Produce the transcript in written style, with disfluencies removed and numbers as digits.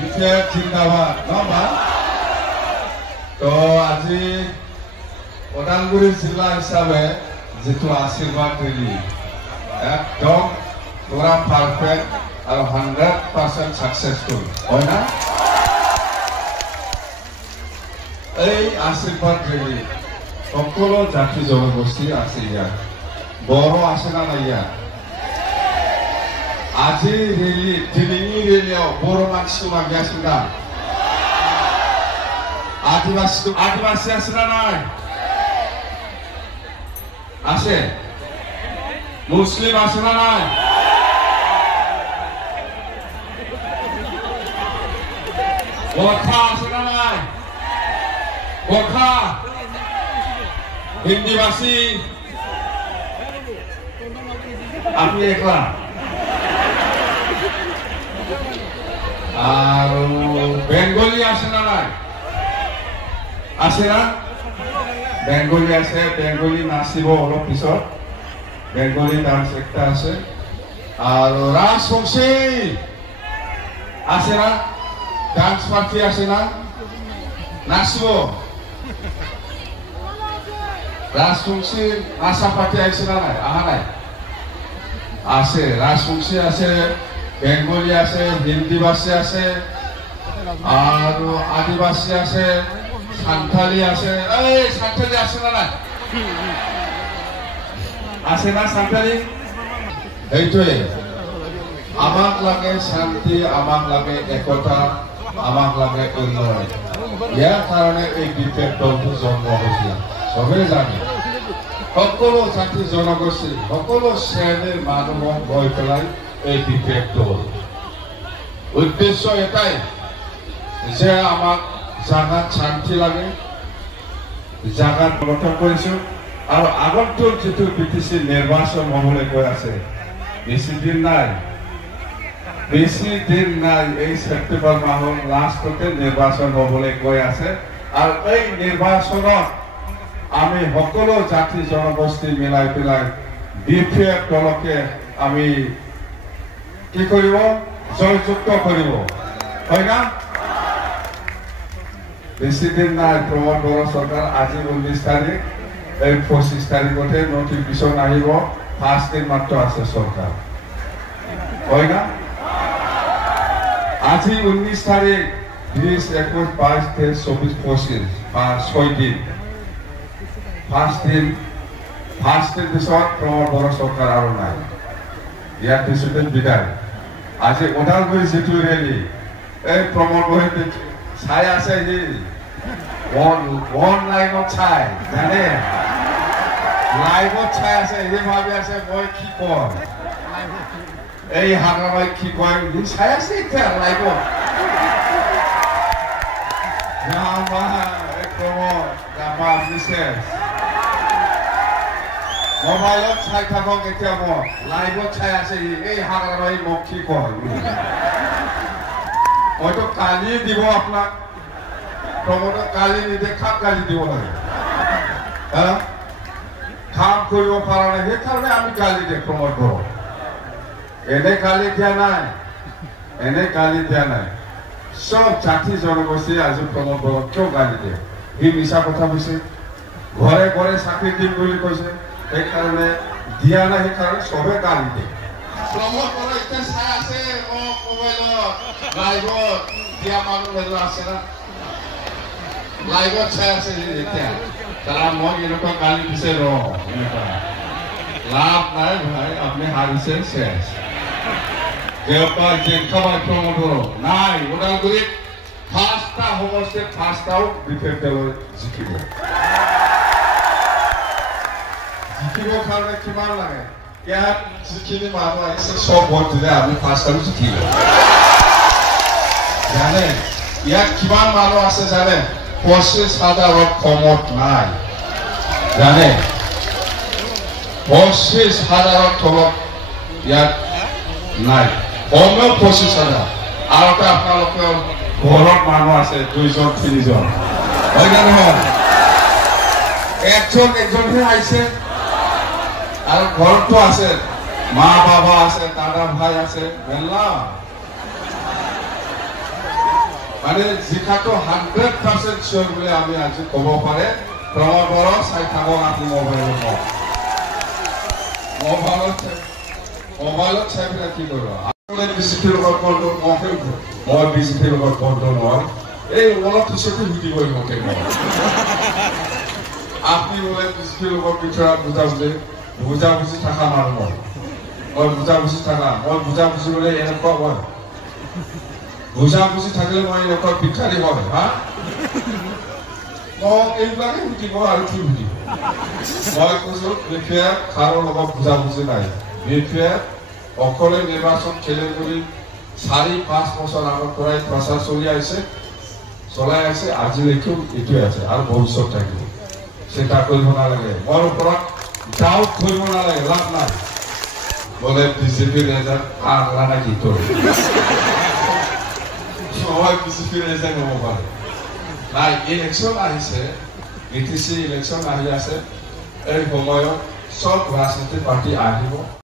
বিশেষ জিন্দাবাদ নবা তো আজি ওদালগুৰি জিলা হিচাপে যেটো আশীৰ্বাদ ৰেলী একদম পুৰা পাৰফেক্ট আৰু 100% সাকসেসফুল হয় না এই আশীৰ্বাদ ৰেলী সকলো জাতি জনগোষ্ঠী আছে ইয়াত বড়ো আছে না নাই ইয়াত আজি ৰেলী দিল্লী ৰেলীও বড়ো মানসি মাগিয়াছিল না আদিবাসী আছে না নাই আছে মুসলিম আছে না নাই গোর্খা আছে না নাই গোর্খা হিন্দিভাষী আপনি একলা আর বেঙ্গলি আছে না নাই আছে না বেঙ্গলি আছে বেঙ্গলি নাচিব অলপ পিছত বেঙ্গলি ডান্স একটা আছে আর রাজবংশী আছে না ডান্স পার্টি আছে না নাচিব রাজবংশী নাচা পার্টি আছে না নাই আহা নাই আছে রাজবংশী আছে বেঙ্গলি আছে হিন্দিভাষী আছে আর আদিবাসী আছে সান্থালি আছে এই সান্থালি আছে না না আছে না সান্থালি এইটোৱে আমাক লাগে শান্তি আমাক লাগে একতা আমাক লাগে উন্নয়ন ইয়াৰ কাৰণে এই বিপেক দলটো জন্ম হৈছিল সবেই জানে সকলো জাতি জনগোষ্ঠী সকলো শ্ৰেণীৰ মানুহক লৈ পেলাই এই বিপেক দল উদ্দেশ্য এটাই যে আমাক জাগাত শান্তি লাগে জাগাত গঠন কৰিছো আৰু আগন্তুক যেটো বিটিসি নিৰ্বাচন হ'বলৈ গৈ আছে বেছি দিন নাই এই সেপ্টেম্বৰ মাহৰ লাষ্টতে নিৰ্বাচন হ'বলৈ গৈ আছে আৰু এই নিৰ্বাচনত আমি সকলো জাতি জনগোষ্ঠী মিলাই পেলাই বিপেক দলকে আমি কি কৰিব জয়যুক্ত কৰিব হয় না বেশি দিন নাই প্রমোদ বড়ো সরকার আজি 19 তারিখ এই 25 তারিখতে নোটিফিকেশন আহিব 5 দিন মাত্র আছে সরকার হয় না আজি 19 তারিখ 20 21 22 23 24 25 6 দিন 5 দিন পিছত প্রমোদ বড়ো সরকার আর নাই ইয়ার পিছতে বিদায় আজি ওদালগুৰি যেটো রেলি এই প্রমোদ বড়ো ছাই আছে যে one line of ছাই জানে লাইভ ছাই আছে এই ভাবি আছে মই কি কম এই হারাবাই কি কয় ই ছাই আছে এটা লাইভ জামা একদম জামা বিশেষ মোবাইলত ছাই থাকক এতিয়া মই লাইভত ছাই আছে এই হারাবাই মোক কি কয় হয়তো কালি দিব আপনাক প্রমোদক কালি নিদে খাপ কালি দিব লাগে খাপ কৰিব পাৰা নাই সেইকাৰণে আমি কালি দে প্ৰমোদ বড়ো এনে কালি দিয়া নাই সব জাতি জনগোষ্ঠী আজি প্ৰমোদ বড়ো কিয় গালি দিয়ে সি মিছা কথা কৈছে ঘৰে ঘৰে চাকৰি দিম বুলি কৈছে সেইকাৰণে দিয়া নাই সেইকাৰণে সবে গালি দিয়ে প্রমোদ বড়ো এতিয়া চাই আছে মোবাইলত লাইভত দিয়া মানুহ আছে না লাইভত চাই আছে এতিয়া তারা মই এনেকুৱা গালি দিছে লাভ নাই ভাই আপনি হাৰিছে শেষ দেওপাৰ জেংখাবাই প্ৰমোদ বড়ো নাই ওদালগুৰিত 5টা সমষ্টিত 5টাও বিপেক দল জিকিব কাৰণে কিমান লাগে ইয়াত যিখিনি মানুহ আহিছে সব ভোট দিলে আমি 5টাও জিকিব জানে ইয়াত কিমান মানুহ আছে জানে 25,000 কমত নাই জানে 25,000 তলত ইয়াত নাই কমেও 25,000 আৰু আপোনালোকৰ ঘৰত মানুহ আছে 2জন 3জন হয় না নহয় একজনহে আহিছে আৰু ঘৰতো আছে মা বাবা আছে দাদা ভাই আছে বেলা মানে জিকাটো 100% চিয়ৰ বুলি আমি আজি ক'ব পাৰে প্ৰমাণ বৰং চাই থাকক আপুনি মোবাইলত চাই পেলাই কি কৰিব আপোনালোকে বিজেপিৰ লগত কণ্ট্ৰল মই বিজেপিৰ লগত কণ্ট্ৰল নহয় এই অলপ পিছতে সুধিব ইহঁতে আপনি বোলে বিজেপিৰ লগত ভিতৰত বুজাবুজি থকা মানুহ মই বুজাবুজি থকা মই বুজাবুজি বোলে এনেকুৱা হয় বুজাবুজি থাকিলে মই এনেকুৱা ভিক্ষাৰী হয় হা মই এইবিলাকে সুধিব আৰু কি সুধিব মই কৈছোঁ বিপিএফ কাৰো লগত বুজাবুজি নাই বিপিএফ অকলে নিৰ্বাচন খেলে বুলি 4-5 বছৰ আগৰ পৰাই প্ৰচাৰ চলাই আছে আজিলৈকেও এইটোৱে আছে আৰু ভৱিষ্যত থাকিব চিন্তা কৰিব নালাগে মোৰ ওপৰত ডাউট কৰিব নালাগে লাভ নাই বোলে বিজেপিৰ ৰেজাল্ট আগলা নাকি তোৰ সবাই বিজেপিৰ ৰেজাল্ট হ'ব পাৰে নাই ইলেকশ্যন আহিছে BTC ইলেকশ্যন আহি আছে এই সময়ত সব ৰাজনীতিক পাৰ্টি আহিব